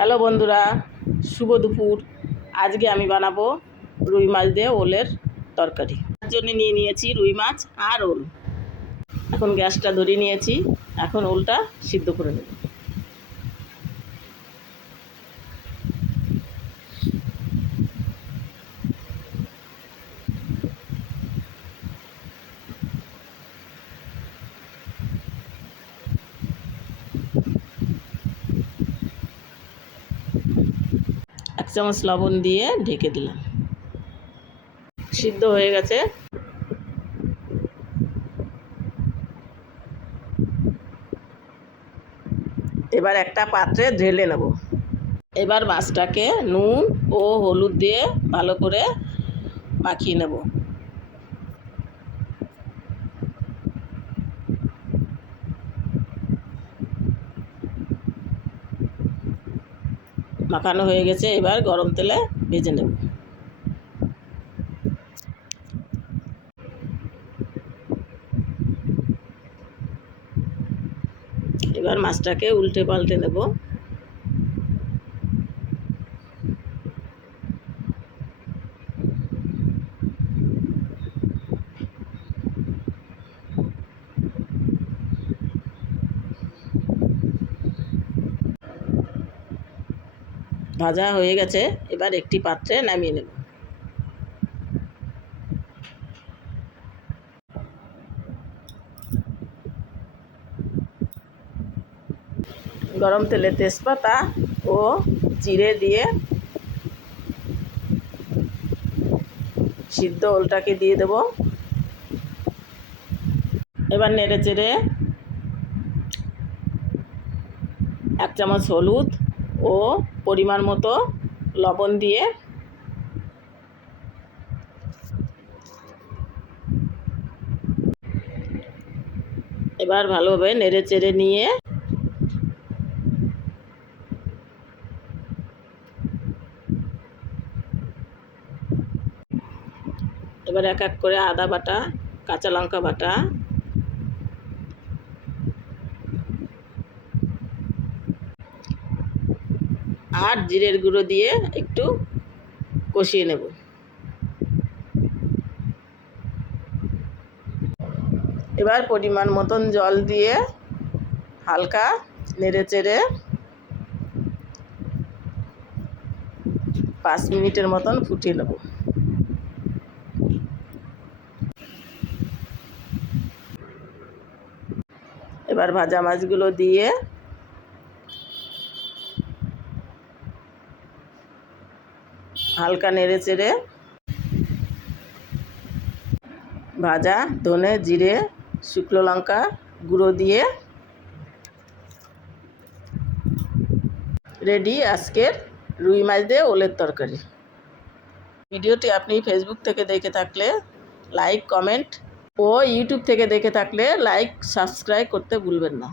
Hello বন্ধুরা, শুভ দুপুর। আজকে আমি বানাবো রুই মাছ দিয়ে ওলের তরকারি। তার জন্য নিয়ে নিয়েছি রুই মাছ আর ওল। এখন গ্যাসটা ধরিয়ে নিয়েছি। এখন ওলটা সিদ্ধ করে নেব। এক চামচ লবণ দিয়ে ঢেকে দিলাম। সিদ্ধ হয়ে গেছে। এবার একটা পাত্রে ঢেলে নেব। এবার মাছটাকে নুন ও হলুদ দিয়ে ভালো করে মাখিয়ে নেব। মাখানো হয়ে গেছে। এবার গরম তেলে ভেজে নেব। এবার মাছটাকে উল্টে পাল্টে নেব। ভাজা হয়ে গেছে। এবার একটি পাত্রে নামিয়ে নেব। গরম তেলে তেজপাতা ও জিরে দিয়ে সিদ্ধ ওলটাকে দিয়ে দেব। এবার নেড়ে চেড়ে এক চামচ হলুদ ও পরিমাণ মতো লবণ দিয়ে এবার ভালোভাবে নেড়ে চেড়ে নিয়ে এবার এক এক করে আদা বাটা, কাঁচা লঙ্কা বাটা, আর জিরের গুঁড়ো দিয়ে একটু কষিয়ে নেব। এবার পরিমাণ মতন জল দিয়ে হালকা নেড়ে চেড়ে 5 মিনিটের মতন ফুটিয়ে নেব। এবার ভাজা মাছগুলো দিয়ে হালকা নেড়ে চেড়ে ভাজা ধনে জিরে শুকনো লঙ্কা গুঁড়ো দিয়ে রেডি আজকের রুই মাছ দিয়ে ওলের তরকারি। ভিডিওটি আপনি ফেসবুক থেকে দেখে থাকলে লাইক, কমেন্ট ও ইউটিউব থেকে দেখে থাকলে লাইক, সাবস্ক্রাইব করতে ভুলবেন না।